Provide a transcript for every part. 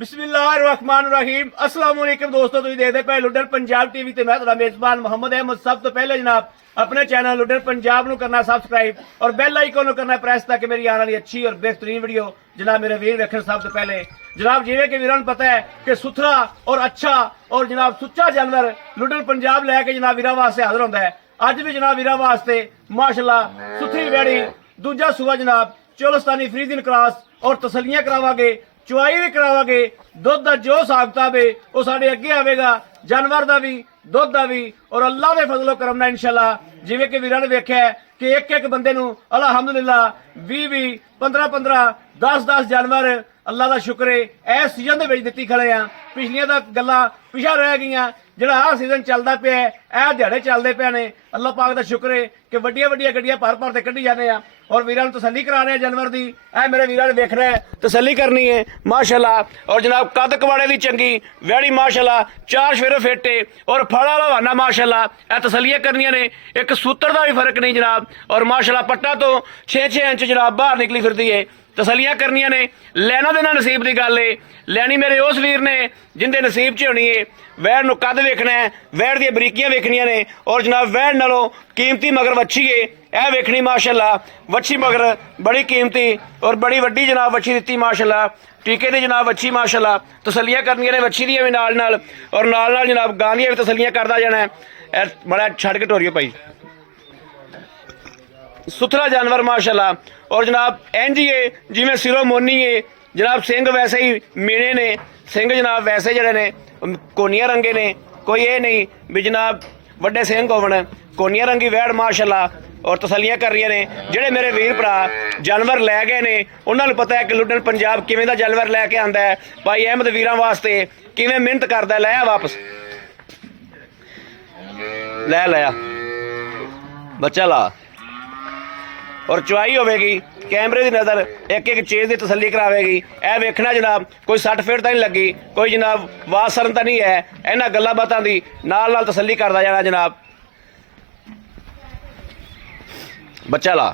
बिस्मिल्लाहिर्रहमानिर्रहीम अस्सलाम वालेकुम दोस्तों, तुम देखते पे लुडर पंजाब टीवी ते मैं तुहाडा मेजबान मोहम्मद अहमद। सब तो पहले जनाब अपने चैनल लुडर पंजाब नूं करना सब्सक्राइब और बेल आइकन नूं करना प्रेस ताकि मेरी आने वाली अच्छी और बेहतरीन वीडियो जनाब मेरे वीर वेखण। सब तो पहले जनाब जिवें कि वीरां नूं पता है कि सुथरा और अच्छा और जनाब सुच्चा जानवर लुडर पंजाब लैके जनाब वीरां वास्ते हाजिर होंदा है। अज भी जनाब वीरां वास्ते माशाअल्लाह सुथरी वैड़ी दूजा सूआ जनाब चोलस्तानी फ्रीजिंग क्रॉस और तसलियां करावांगे, चुवाई भी करावांगे। दुध का जो हिसाब किताब है वो साढ़े अगे आएगा, जानवर का भी दुध का भी। और अल्लाह के फजलो करम नाल इंशाअल्लाह जिवें कि वीरां ने वेख्या कि एक एक बंदे नूं अलहमदुलिल्लाह 20 15 15 10 10 जानवर अल्लाह का शुक्र है इस सीजन के दिती खड़े हैं। पिछलियां तां गल्लां पिछा रह गईयां, ਜਿਹੜਾ ਆਹ ਸੀਜ਼ਨ ਚੱਲਦਾ ਪਿਆ ਇਹ ਦਿਹਾੜੇ ਚੱਲਦੇ ਪਏ ਨੇ। ਅੱਲਾਹ ਪਾਕ ਦਾ ਸ਼ੁਕਰ ਹੈ ਕਿ ਵੱਡੀਆਂ ਵੱਡੀਆਂ ਗੱਡੀਆਂ ਭਰ ਭਰ ਤੇ ਕੱਢੀ ਜਾਂਦੇ ਆ ਔਰ ਵੀਰਾਂ ਨੂੰ ਤਸੱਲੀ ਕਰਾ ਰਹੇ ਆ ਜਾਨਵਰ ਦੀ। ਇਹ ਮੇਰੇ ਵੀਰਾਂ ਨੇ ਵੇਖਣਾ ਹੈ, ਤਸੱਲੀ ਕਰਨੀ ਹੈ ਮਾਸ਼ਾਅੱਲਾ। ਔਰ ਜਨਾਬ ਕੱਦ ਕਵਾੜੇ ਦੀ ਚੰਗੀ ਵੈੜੀ ਮਾਸ਼ਾਅੱਲਾ, ਚਾਰ ਸ਼ੇਰੇ ਫੇਟੇ ਔਰ ਫੜਾ ਲਵਾਨਾ ਮਾਸ਼ਾਅੱਲਾ। ਇਹ ਤਸੱਲੀਆਂ ਕਰਨੀਆਂ ਨੇ, ਇੱਕ ਸੂਤਰ ਦਾ ਵੀ ਫਰਕ ਨਹੀਂ ਜਨਾਬ। ਔਰ ਮਾਸ਼ਾਅੱਲਾ ਪੱਟਾ ਤੋਂ 6-6 ਇੰਚ ਜਨਾਬ ਬਾਹਰ ਨਿਕਲੀ ਫਿਰਦੀ ਹੈ। तसलियां करनियां ने, लैना देना नसीब की गल है। लैनी मेरे उस वीर ने जिंदे नसीब च होनी है। वैड़ नूं कद वेखना है, वैड़ दी बरीकियां वेखनियां ने और जनाब वैड़ नालों कीमती मगर वच्छी है यह वेखनी माशाअल्लाह। वच्छी मगर बड़ी कीमती और बड़ी वड्डी जनाब वच्छी दित्ती माशाअल्लाह। टीके दी जनाब वच्छी माशाअल्लाह। तसलियां करनियां ने वच्छी दी भी नाल नाल और नाल नाल जनाब गां दी भी तसलियां करदा जाना है। बड़ा छड़ के टोरियो भाई, सुथरा जानवर माशाअल्लाह। और जनाब इंज ही है जिवें सिरों मोनी है जनाब। सिंह वैसे ही मीने ने, सिंह जनाब वैसे जड़े ने कोनिया रंगे ने, कोई ये नहीं भी जनाब वड्डे सिंह होवन। कोनिया रंगी वैड़ माशाअल्लाह। और तसलियां कर रही ने जेडे मेरे वीर भरा जानवर लै गए ने उन्होंने पता है कि लुडन पंजाब किवें दा जानवर लैके आंदा है। भाई अहमद वीरां वास्ते किवें मेहनत करदा है। लाया वापस लै लाया बच्चा ला और चुवाई होगी। कैमरे की नज़र एक एक चीज़ की तसली करावेगी। यह वेखना जनाब कोई 60 फीट तो नहीं लगी, कोई जनाब वासरन तो नहीं है। इन्होंने गल्लां बातां दी नाल नाल तसली करदा जाना जनाब। बच्चा ला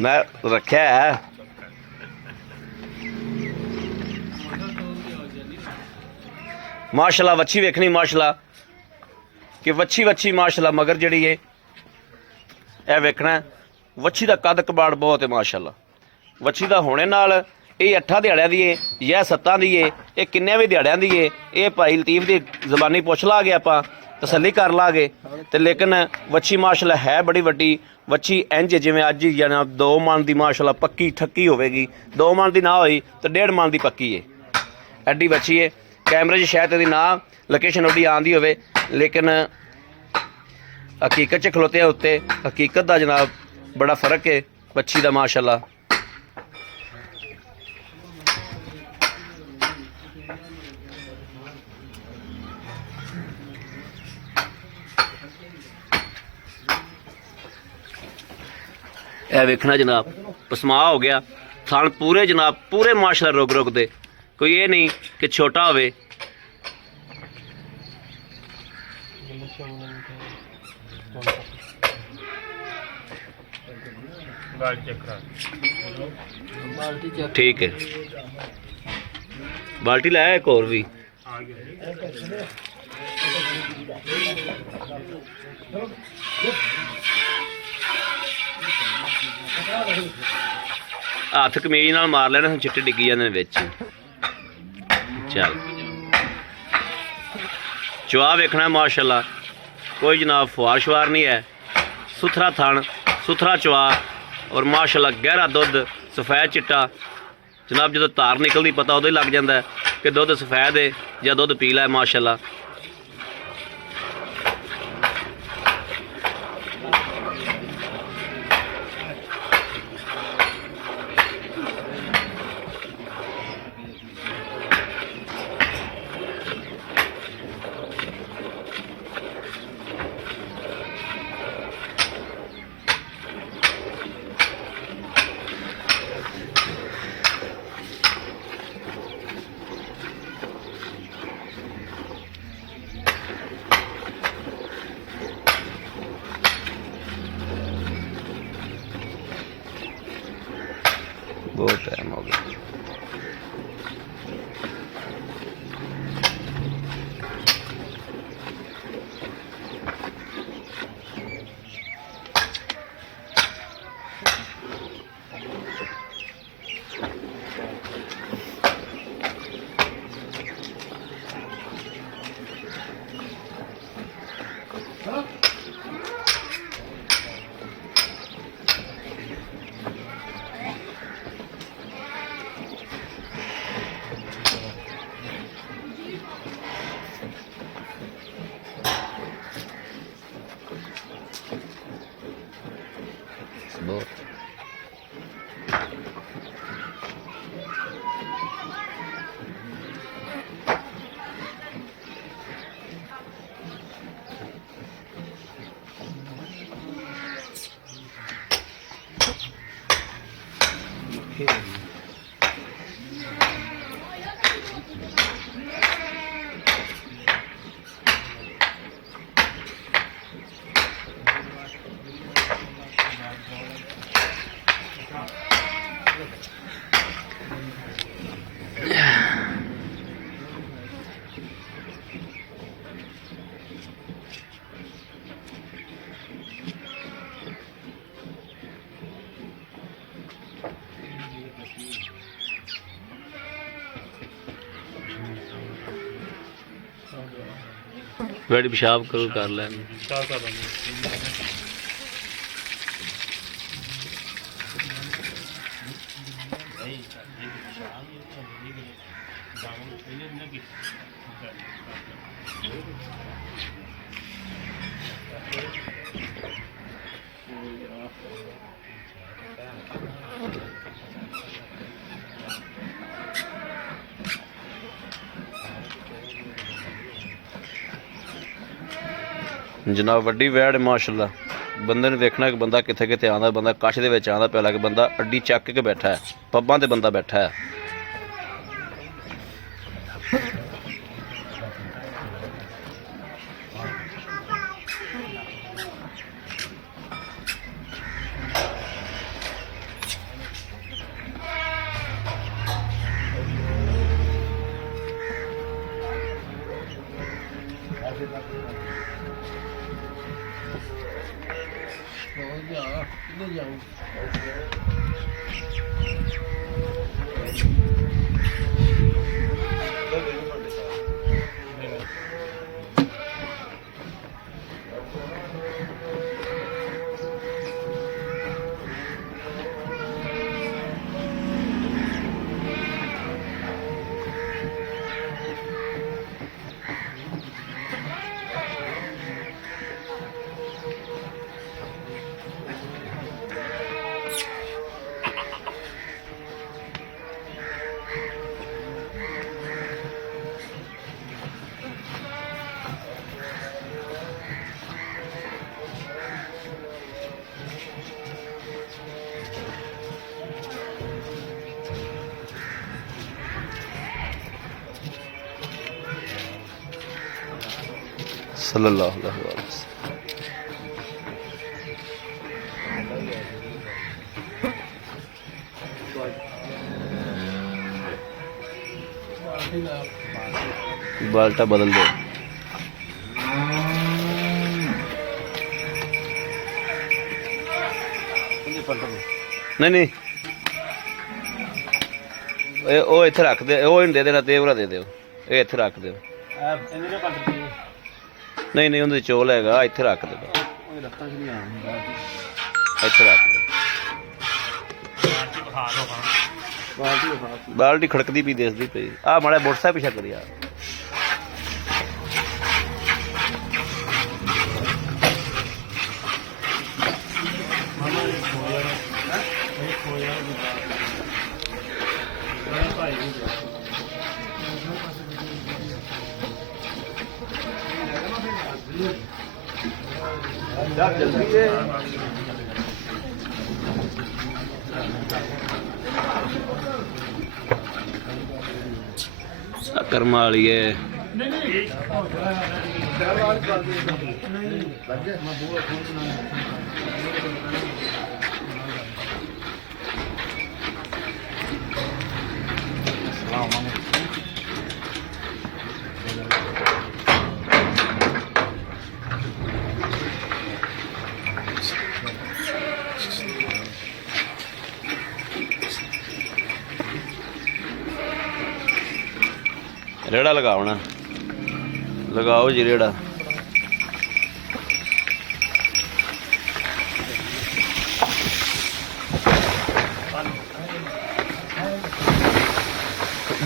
मैं रखा है माशाअल्लाह। वच्छी वेखनी माशाअल्लाह कि वच्छी वच्छी माशाअल्लाह मगर जड़ी है यह वेखना। वच्छी का कद कबाड़ बहुत है माशाअल्लाह। वच्छी का होने नाल ये 8 दिहाड़ियां दी है या 7 दी है, ये किन्ने भी दिहाड़ियां दी है। ये भाई लतीफ की जबानी पुछ लागे, आप तसली कर लागे तो। लेकिन वच्छी माशाअल्लाह है बड़ी वड्डी वच्छी। इंज जिवें अज ही जाना 2 मन की माशाअल्लाह पक्की ठक्की होगी। 2 मन की ना होई तो 1.5 मन की पक्की है। एड्डी वच्छी है। कैमरे शायद यदि ना लोकेशन उड्डी आँदी होवे, लेकिन हकीकत च खलोते उत्ते हकीकत का जनाब बड़ा फर्क है वच्छी का माशाअल्लाह। यह वेखना जनाब पसमा हो गया थान पूरे जनाब पूरे माशाअल्लाह रुक रुक दे। कोई ये नहीं कि छोटा होवे। ठीक है बाल्टी लाया एक और भी। हथ कमीज नाल मार लेना, चिट्टे डिग्गी जांदे ने विच। चल चुआ वेखना माशाअल्लाह, कोई जनाब फुआर शुआर नहीं है। सुथरा थन, सुथरा चुआ और माशाअल्लाह गहरा दुध सफेद चिट्टा जनाब। जो तार निकलती पता उदों ही लग जाता है कि दुध सफेद है या दुध पीला है माशाअल्लाह। बहुत टाइम हो गया। बहुत बड़ी पेशाब करो कर लें। जनाब वड्डी वैड़ माशाल्लाह, बंदे ने देखना कि बंदा किथे किथे आंदा, बंदा कश दे विच आंदा पिया कि बंदा अड्डी चक के बैठा है, पब्बां ते बंदा बैठा है। सल्लल्लाहु अलैहि वसल्लम। बाल्टा बदल दो। नहीं नहीं ਉਹ ਇੱਥੇ ਰੱਖ ਦੇ, ਉਹ ਇਹਨੂੰ ਦੇ ਦੇਣਾ, ਤੇਵਰਾ ਦੇ ਦਿਓ, ਇਹ ਇੱਥੇ ਰੱਖ ਦਿਓ। ਨਹੀਂ ਨਹੀਂ ਉਹਦੇ ਚੋਲ ਹੈਗਾ, ਇੱਥੇ ਰੱਖ ਦੇ, ਇੱਥੇ ਰੱਖ ਦੇ। ਬਾਲਟੀ ਖੜਕਦੀ ਪਈ ਦਿਸਦੀ ਪਈ। ਆ ਮਾੜਾ ਮੋਟਰਸਾਈਕਲ ਪਿੱਛਾ ਕਰੀ ਯਾਰ। कर्म वाली है। ਰੇੜਾ ਲਗਾਉਣਾ, ਲਗਾਓ ਜੀ ਰੇੜਾ।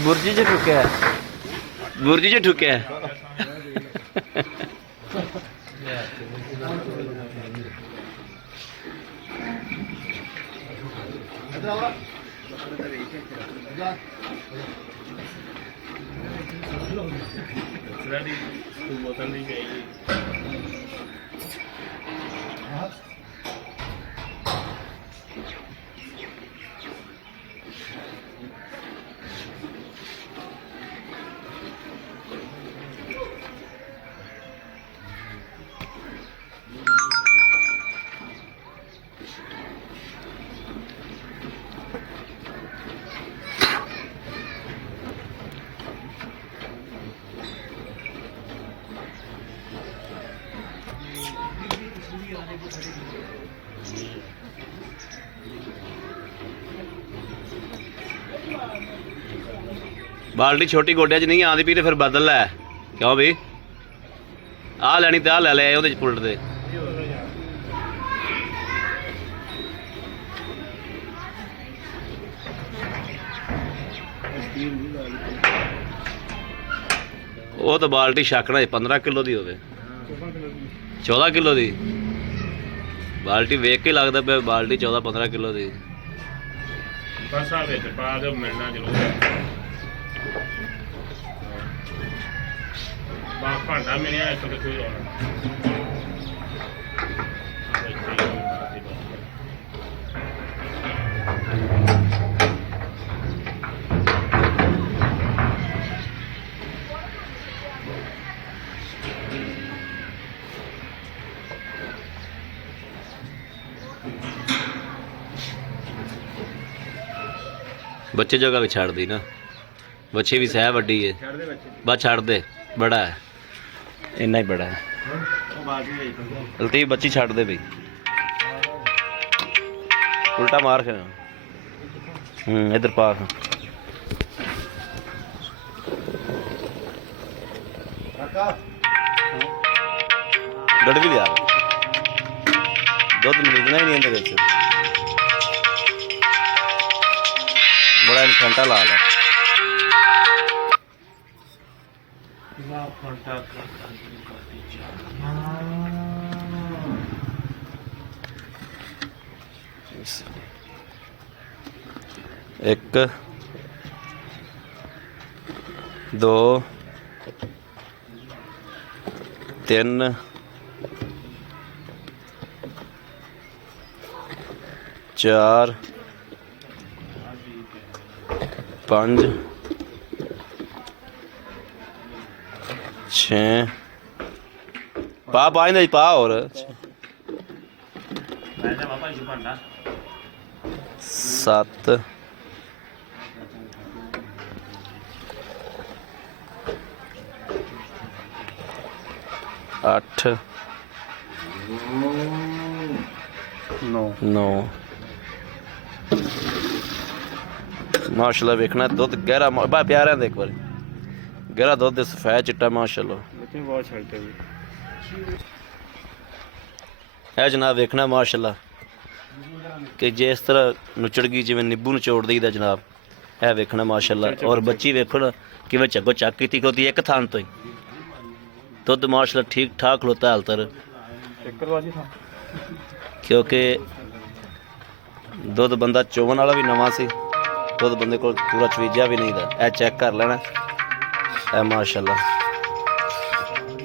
बुर्जी च ठुके है, बुर्जी च ठुके है। बाल्टी छोटी गोड्या च नहीं आती पी तो फिर बदल लै, क्यों भी आ लैनी तो आ लै ले ओहदे च पुलट दे। वो तो बाल्टी छकना 15 किलो की होवे, 14 किलो की बाल्टी वेख के लगता पे बाल्टी 14-15 किलो की। बस आ विच पा दो, मिलना जरूर भांडा मिलिया इस तो कोई बच्चे जगह भी छड़ दी ना, बच्चे भी सह वड्डी है, बस छड़ दे, बड़ा है इन्ना ही बड़ा है। लतीफ बच्ची छड़ दे भाई, उल्टा मार के इधर पा गड़वी लिया, दुध मिलना ही नहीं अंदर विच, बड़ा घंटा ला ला। एक 2 3 4 5 6 पा नहीं पा और 7 8 9 माशाल्लाह वेखना दुध गहरा बा प्यार है, एक बार गहरा दुध सफेद चिट्टा माशाल्लाह। बहुत छलते है जनाब वेखना माशाल्लाह कि जिस तरह नुचड़ गई जिवें नींबू नचोड़ दी जनाब, है वेखना माशाल्लाह। और बच्ची वेखो ना कि चगो चक की होती एक थान तो ही दुध माशाल्लाह ठीक ठाक खलोता हाल तर, क्योंकि दुध बंदा चोवन वाला भी नवा सी, दुध बंदे को पूरा चवीजा भी नहीं था। ए चेक कर लेना है माशाल्लाह,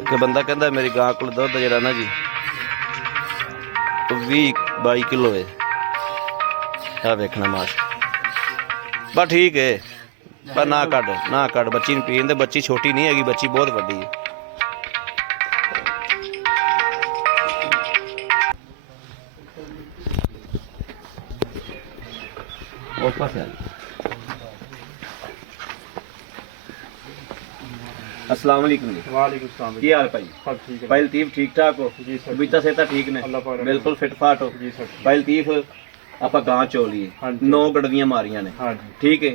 कि बंदा कहता मेरी गां को दुध जरा ना जी 20-22 किलो है वेखना माशाल्लाह। बस ठीक है, पर ना कट बच्ची नहीं पीन दे, बच्ची छोटी नहीं हैगी, बच्ची बहुत वड्डी है। अस्सलाम वालेकुम जी। वालेकुम सलाम की हाल भाई? सब ठीक है भाई लतीफ ठीक ठाक हो? जी सर। बीता सेहत ठीक ने? अल्लाह पाक बिल्कुल फिट फाट हो? जी सर। भाई लतीफ ਆਪਾਂ ਗਾਂ ਚੋਲੀ ਹਾਂਜੀ। 9 ਗੜਵੀਆਂ ਮਾਰੀਆਂ ਨੇ, ਹਾਂਜੀ ਠੀਕ ਹੈ।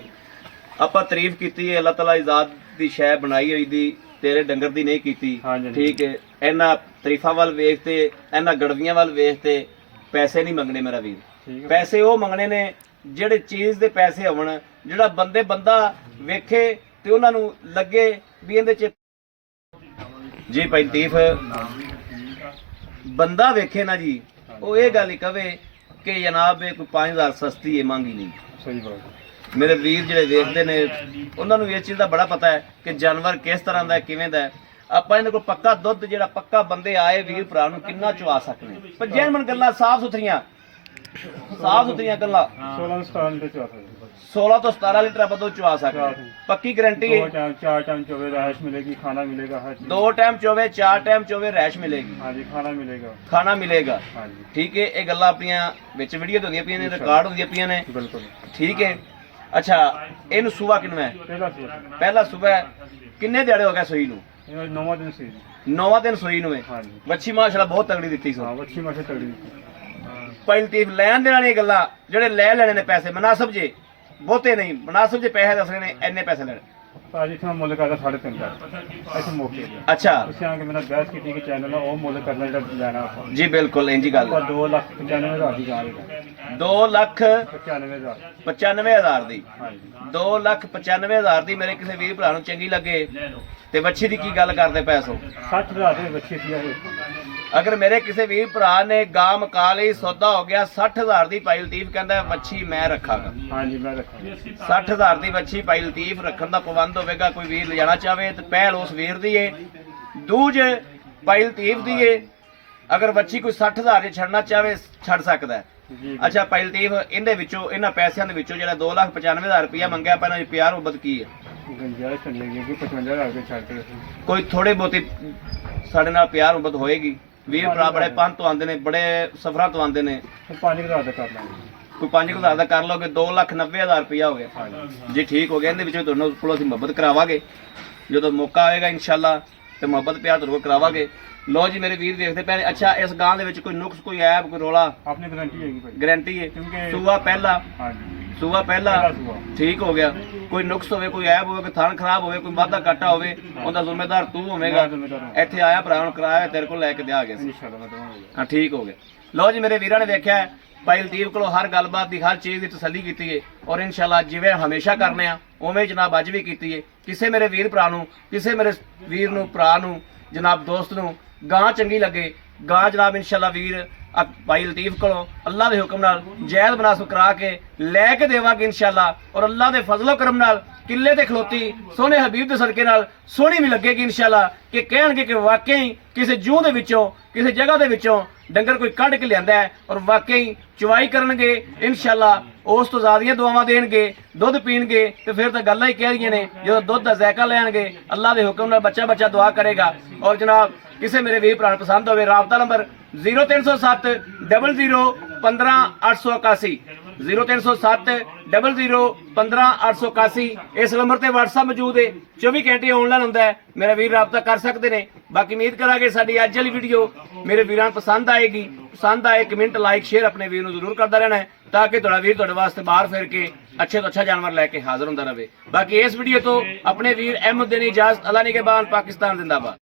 ਆਪਾਂ ਤਾਰੀਫ ਕੀਤੀ ਹੈ, ਅੱਲਾਹ ਤਾਲਾ ਇਜਾਜ਼ਤ ਦੀ ਸ਼ੈ ਬਣਾਈ ਹੋਈ ਦੀ ਤੇਰੇ ਡੰਗਰ ਦੀ ਨਹੀਂ ਕੀਤੀ। ਹਾਂਜੀ। ਠੀਕ ਹੈ, ਇਹਨਾਂ ਤਰੀਫਾਂ ਵੱਲ ਵੇਖ ਤੇ ਇਹਨਾਂ ਗੜਵੀਆਂ ਵੱਲ ਵੇਖ ਤੇ ਪੈਸੇ ਨਹੀਂ ਮੰਗਣੇ ਮੇਰਾ ਵੀਰ। ਠੀਕ ਹੈ। ਪੈਸੇ ਉਹ ਮੰਗਣੇ ਨੇ ਜਿਹੜੇ ਚੀਜ਼ ਦੇ ਪੈਸੇ ਹੋਣ, ਜਿਹੜਾ ਬੰਦਾ ਵੇਖੇ ਤੇ ਉਹਨਾਂ ਨੂੰ ਲੱਗੇ ਵੀ ਇਹਦੇ ਚ ਜੀ ਭਾਈ ਲਤੀਫ ਬੰਦਾ ਵੇਖੇ ਨਾ ਜੀ, ਉਹ ਇਹ ਗੱਲ ਹੀ ਕਵੇ ਕਿ ਜਨਾਬ ਇਹ ਕੋਈ 5000 ਸਸਤੀ ਹੈ, ਮੰਗੀ ਨਹੀਂ। ਸਹੀ ਬਾਤ। ਮੇਰੇ ਵੀਰ ਜਿਹੜੇ ਵੇਖਦੇ ਨੇ ਉਹਨਾਂ ਨੂੰ ਇਸ ਚੀਜ਼ ਦਾ ਬੜਾ ਪਤਾ ਹੈ ਕਿ ਜਾਨਵਰ ਕਿਸ ਤਰ੍ਹਾਂ ਦਾ ਹੈ, ਕਿਵੇਂ ਦਾ ਹੈ। ਆਪਾਂ ਇਹਨਾਂ ਕੋਲ ਪੱਕਾ ਦੁੱਧ ਜਿਹੜਾ ਪੱਕਾ ਬੰਦੇ ਆਏ ਵੀਰ ਭਰਾ ਨੂੰ ਕਿੰਨਾ ਚਵਾ ਸਕਦੇ, ਪਰ ਜੈਨੂਇਨ ਗੱਲਾਂ ਸਾਫ ਸੁਥਰੀਆਂ ਗੱਲਾਂ 16 ਤੋਂ 17 ਲੀਟਰ ਆਪਾਂ ਦੁੱਧ ਚਵਾ ਸਕਦੇ, ਪੱਕੀ ਗਾਰੰਟੀ ਹੈ। 4 टाइम चौबे रैश मिलेगी, खाना मिलेगा हर चीज। 2 ਟਾਈਮ ਚੋਵੇ 4 ਟਾਈਮ ਚੋਵੇ ਰੈਸ਼ ਮਿਲੇਗੀ, हाँ जी, खाना मिलेगा। ਖਾਣਾ ਮਿਲੇਗਾ। हाँ जी, ਠੀਕ ਹੈ, ਇਹ ਗੱਲਾਂ ਆਪਣੀਆਂ ਵਿੱਚ ਵੀਡੀਓ ਤੇ ਹੁੰਦੀਆਂ ਪਈਆਂ ਨੇ, ਰਿਕਾਰਡ ਹੁੰਦੀਆਂ ਪਈਆਂ ਨੇ। बिल्कुल। ਠੀਕ ਹੈ। ਅੱਛਾ, ਇਹਨੂੰ ਸੂਆ ਕਿੰਨਾ ਹੈ? पहला सूबा, ਪਹਿਲਾ ਸੂਬਾ ਕਿੰਨੇ ਦਿਹਾੜੇ ਹੋ ਗਏ ਸੂਈ ਨੂੰ? ये 9वां दिन सी। 9ਵਾਂ ਦਿਨ ਸੂਈ ਨੂੰ ਹੈ। हाँ जी, ਵੱਛੀ ਮਾਸ਼ਾਅੱਲਾ ਬਹੁਤ ਤਗੜੀ ਦਿੱਤੀ ਸੋ। हाँ अच्छी माशा तगड़ी। ਪਹਿਲੀ ਤੀਫ ਲੈਣ ਦੇਣ ਵਾਲੀਆਂ ਗੱਲਾਂ, ਜਿਹੜੇ ਲੈ ਲੈਣੇ ਨੇ ਪੈਸੇ ਮਨਾਸਬ ਜੇ, ਬਹੁਤੇ ਨਹੀਂ ਮਨਾਸਬ ਜੇ ਪੈਸੇ ਦੱਸਣੇ ਨੇ, ਇੰਨੇ ਪੈਸੇ ਲੈਣੇ। आज इतना मुल्क आता 3.5 लाख ऐसे मौके पे। ਅੱਛਾ उससे आगे मेरा बहस की थी कि चैनल है वो मुल्क करना जाना था। ਜੀ ਬਿਲकुल ਇੰਜੀ ਗੱਲ। पर 2,95,000 की गाड़ी है। 2,95,000 95,000। ਦੀ। हाँ जी, 2,95,000 ਦੀ ਮੇਰੇ ਕਿਸੇ ਵੀਰ ਭਰਾ ਨੂੰ ਚੰਗੀ ਲੱਗੇ ਤੇ ਵੱਛੀ ਦੀ ਕੀ ਗੱਲ ਕਰਦੇ ਪੈਸੋ? 60,000 के बच्चे थी। ਅਗਰ ਮੇਰੇ ਕਿਸੇ ਵੀਰ ਭਰਾ ਨੇ ਗਾਂ ਮਕਾ ਲਈ, ਸੌਦਾ ਹੋ ਗਿਆ 60,000 ਦੀ, ਭਾਈ ਲਤੀਫ ਕਹਿੰਦਾ ਵੱਛੀ ਮੈਂ ਰੱਖਾਂਗਾ। हाँ जी, मैं रखा। 60,000 ਦੀ ਵੱਛੀ ਭਾਈ ਲਤੀਫ ਰੱਖਣ ਦਾ ਪਾਬੰਦ ਹੋਵੇਗਾ। ਕੋਈ ਵੀਰ ਲਿਜਾਣਾ ਚਾਹਵੇ ਤੇ ਪਹਿਲ ਉਸ ਵੀਰ ਦੀ ਏ, ਦੂਜ ਭਾਈ ਲਤੀਫ ਦੀ ਏ। ਅਗਰ ਵੱਛੀ ਕੋਈ 60,000 ਚ ਛੱਡਣਾ ਚਾਹਵੇ ਛੱਡ ਸਕਦਾ ਹੈ। जी, ਅੱਛਾ ਭਾਈ ਲਤੀਫ, ਇਹਦੇ ਵਿੱਚੋਂ ਇਹਨਾਂ ਪੈਸਿਆਂ ਦੇ ਵਿੱਚੋਂ ਜਿਹੜਾ 2,95,000 ਰੁਪਇਆ ਮੰਗਿਆ ਪਹਿਲਾਂ ਜੀ, ਪਿਆਰ ਮੁਹੱਬਤ ਕੀ ਹੈ? गुंजाइश करने की कि 55,000 के छाट के। ਕੋਈ ਥੋੜੇ ਬਹੁਤੀ ਸਾਡੇ ਨਾਲ ਪਿਆਰ ਮੁਹੱਬਤ ਹੋਏਗੀ। ਵੀਰ ਭਰਾ ਬੜੇ ਪੰਥ ਤੋਂ ਆਉਂਦੇ ਨੇ, ਬੜੇ ਸਫਰਾਂ ਤੋਂ ਆਉਂਦੇ ਨੇ, तो 5,000 का कर लेंगे। ਕੋਈ 5,000 ਦਾ ਕਰ ਲਓਗੇ, 2,90,000 ਰੁਪਇਆ ਹੋ ਗਿਆ। हाँ जी, ਜੀ ਠੀਕ ਹੋ ਗਿਆ। ਇਹਦੇ ਵਿੱਚੋਂ ਤੁਹਾਨੂੰ ਕੋਲੋਂ ਅਸੀਂ ਮੁਹੱਬਤ ਕਰਾਵਾਂਗੇ, ਜਦੋਂ ਮੌਕਾ ਆਏਗਾ ਇਨਸ਼ਾਅੱਲਾ ਤੇ ਮੁਹੱਬਤ ਪਿਆਰ ਤੁਹਾਡੇ ਕੋਲ ਕਰਾਵਾਂਗੇ। ਲੋ ਜੀ ਮੇਰੇ ਵੀਰ ਦੇਖਦੇ ਪਏ ਨੇ। ਅੱਛਾ, ਇਸ ਗਾਂ ਦੇ ਵਿੱਚ ਕੋਈ ਨੁਕਸ, ਕੋਈ ਐਬ, ਕੋਈ ਰੋਲਾ? आपने गारंटी है भाई। ਗਾਰੰਟੀ ਹੈ। क्योंकि ਸੂਆ ਪਹਿਲਾ, हाँ जी, ਸੂਆ ਪਹਿਲਾ पहला सुबह। ਠੀਕ ਹੋ ਗਿਆ। ਕੋਈ ਨੁਕਸ ਹੋਵੇ, ਕੋਈ ਐਬ ਹੋਵੇ, ਕੋਈ ਥਣ ਖਰਾਬ ਹੋਵੇ, ਕੋਈ ਵਾਧਾ ਘਾਟਾ ਹੋਵੇ, ਉਹਦਾ ਜ਼ਿੰਮੇਦਾਰ ਤੂੰ ਹੋਵੇਂਗਾ। मैं जिम्मेदार हूँ। ਇੱਥੇ ਆਇਆ ਭਰਾ ਨੂੰ ਕਰਾਇਆ, ਤੇਰੇ ਕੋਲ ਲੈ ਕੇ ਦੇ ਆ ਗਿਆ ਸੀ। इंशाल्लाह मैं दूंगा। ਹਾਂ ਠੀਕ ਹੋ ਗਿਆ। ਲੋ ਜੀ ਮੇਰੇ ਵੀਰਾਂ ਨੇ ਵੇਖਿਆ ਹੈ, ਭਾਈ ਲਤੀਫ ਕੋਲੋਂ ਹਰ ਗੱਲਬਾਤ ਦੀ, ਹਰ ਚੀਜ਼ ਦੀ ਤਸੱਲੀ ਕੀਤੀ ਹੈ, ਔਰ ਇਨਸ਼ਾਅੱਲਾ ਜਿਵੇਂ ਹਮੇਸ਼ਾ ਕਰਨੇ ਆ ਉਵੇਂ ਜਨਾਬ ਅੱਜ ਵੀ ਕੀਤੀ ਹੈ। ਕਿਸੇ ਮੇਰੇ ਵੀਰ ਭਰਾ ਨੂੰ, ਕਿਸੇ ਮੇਰੇ ਵੀਰ ਨੂੰ, ਭਰਾ ਨੂੰ, ਜਨਾਬ ਦੋਸਤ ਨੂੰ ਗਾਂ ਚੰਗੀ ਲੱਗੇ, ਗਾਂ ਜਨਾਬ ਇਨਸ਼ਾਅੱਲਾ ਵੀਰ ਭਾਈ ਲਤੀਫ ਕੋਲੋਂ ਅੱਲਾਹ ਦੇ ਹੁਕਮ ਨਾਲ ਜਾਇਜ਼ ਮਨਾਸਬ ਕਰਾ ਕੇ ਲੈ ਕੇ ਦੇਵਾਂਗੇ ਇਨਸ਼ਾਅੱਲਾ। ਔਰ ਅੱਲਾਹ ਦੇ ਫਜ਼ਲ ਕਰਮ ਨਾਲ ਕਿੱਲੇ ਤੇ ਖਲੋਤੀ ਸੋਹਣੇ ਹਬੀਬ ਦੇ ਸਦਕੇ ਨਾਲ ਸੋਹਣੀ ਵੀ ਲੱਗੇਗੀ ਇਨਸ਼ਾਅੱਲਾ, ਕਿ ਕਹਿਣਗੇ ਕਿ ਵਾਕਈ ਕਿਸੇ ਜੂਹ ਦੇ ਵਿੱਚੋਂ, ਕਿਸੇ ਜਗ੍ਹਾ ਦੇ ਵਿੱਚੋਂ ਡੰਗਰ ਕੋਈ ਕੱਢ ਕੇ ਲਿਆਂਦਾ ਹੈ, ਔਰ ਵਾਕਈ ਚੁਵਾਈ ਕਰਨਗੇ ਇਨਸ਼ਾਅੱਲਾ। ਉਸ ਤੋਂ ਜ਼ਿਆਦੀਆਂ ਦੁਆਵਾਂ ਦੇਣਗੇ, ਦੁੱਧ ਪੀਣਗੇ, ਤੇ ਫਿਰ ਤਾਂ ਗੱਲਾਂ ਹੀ ਕਹਿ ਰਹੀਆਂ ਨੇ। ਜਦੋਂ ਦੁੱਧ ਦਾ ਜ਼ਾਇਕਾ ਲੈਣਗੇ ਅੱਲਾਹ ਦੇ ਹੁਕਮ ਨਾਲ ਬੱਚਾ ਦੁਆ ਕਰੇਗਾ। ਔਰ ਜਨਾਬ ਕਿਸੇ ਮੇਰੇ ਵੀਰ ਭਰਾ ਨੂੰ ਪਸੰਦ ਹੋਵੇ, ਰਾਬਤਾ ਨੰਬਰ 0307 00 15 881, 0307 00 15 881। ਇਸ ਨੰਬਰ ਤੇ WhatsApp ਮੌਜੂਦ ਹੈ, 24 ਘੰਟੇ ਆਨਲਾਈਨ ਹੁੰਦਾ ਹੈ। ਮੇਰਾ ਵੀਰ ਰਾਬਤਾ ਕਰ ਸਕਦੇ ਨੇ। ਬਾਕੀ ਉਮੀਦ ਕਰਾਂਗੇ ਸਾਡੀ ਅੱਜ ਵਾਲੀ ਵੀਡੀਓ ਮੇਰੇ ਵੀਰਾਂ ਨੂੰ ਪਸੰਦ ਆਏਗੀ। ਪਸੰਦ ਆਏ ਕਮੈਂਟ, ਲਾਈਕ, ਸ਼ੇਅਰ ਆਪਣੇ ਵੀਰ ਨੂੰ ਜ਼ਰੂਰ ਕਰਦਾ ਰਹਿਣਾ ਹੈ, ਤਾਂ ਕਿ ਤੁਹਾਡਾ ਵੀਰ ਤੁਹਾਡੇ ਵਾਸਤੇ ਬਾਹਰ ਫਿਰ ਕੇ ਅੱਛੇ ਤੋਂ ਅੱਛਾ ਜਾਨਵਰ ਲੈ ਕੇ ਹਾਜ਼ਰ ਹੁੰਦਾ ਰਹੇ। ਬਾਕੀ ਇਸ ਵੀਡੀਓ ਤੋਂ ਆਪਣੇ ਵੀਰ ਅਹਿਮਦ ਦੀ ਇਜਾਜ਼ਤ। ਅੱਲਾ ਨਿਗਹਿਬਾਨ, ਪਾਕਿਸਤਾਨ ਜ਼ਿੰਦਾਬਾਦ।